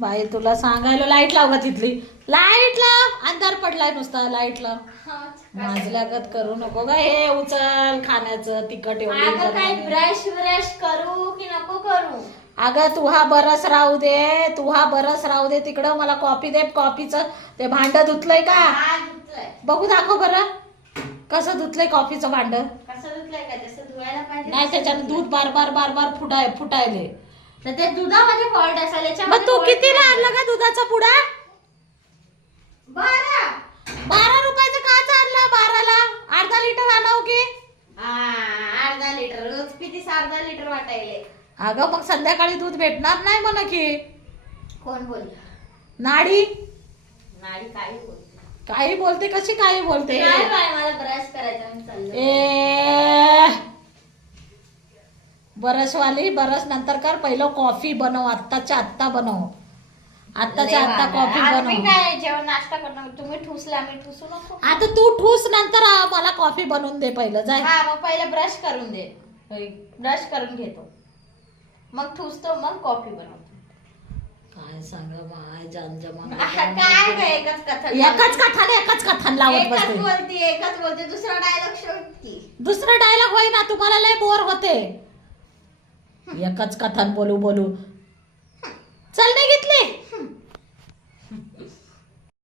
बाई तुला सांगायला लाईट लाव ग तिथली. लाईट लाव, अंधार पडलाय नुसता. लाईट लाव. माझल्यागत करू नको ग. हे उचल खाण्याचं तिखट एवढं. काय ब्रश ब्रश करू की नको करू? अगं तू हा बरस राहू दे, तू हा बरस राहू दे तिकडं. मला कॉफी दे. कॉफीचं ते भांड धुतलंय का बघू, दाखव बरं कसं धुतलंय कॉफीचं भांड. कसं धुतलंय का? जसं धुवायला पाहिजे नाही त्याच्यात दूध बार बार बार बार फुटायले. तर ते दुधामध्ये फॉल्ट असेल. मग तू कितीला आणलं का दुधाचा पुडा? 12 रुपयाचं काच आणला 12ला. अर्धा लिटर आणाव की? अर्धा लिटर रोज किती? अर्धा लिटर वाटायले. अगं मग संध्याकाळी दूध भेटणार नाही मला की. कोण बोललं? नाडी नाडी काही बोलते. काही बोलते. कशी काही बोलते? काय बाय, मला ब्रश करायचा म्हणून चाललं. बरसवाली बरस नंतर कर. पहिलं कॉफी बनव. आत्ताच्या आत्ता बनव. आत्ताच्या आत्ता कॉफी बनव. मी काय जेवण नाश्ता करणार? तुम्ही ठुसला, मी ठुसू नको. आता तू ठूस नंतर मला कॉफी बनवून दे पहिलं. जाय. हा मग पहिलं ब्रश करून दे. ब्रश करून घेतो, मग ठुसतो, मग कॉफी बनवतो. काय सांगा माय जानजमा. काय ग एकच कथन? एकच कथन लावत बसते. एकच बोलते. दुसरा डायलॉग शोधती. दुसरं डायलॉग होई ना. तुम्हाला लय बोर होते. एकच कथन बोलू बोलू. चल नाही घेतली.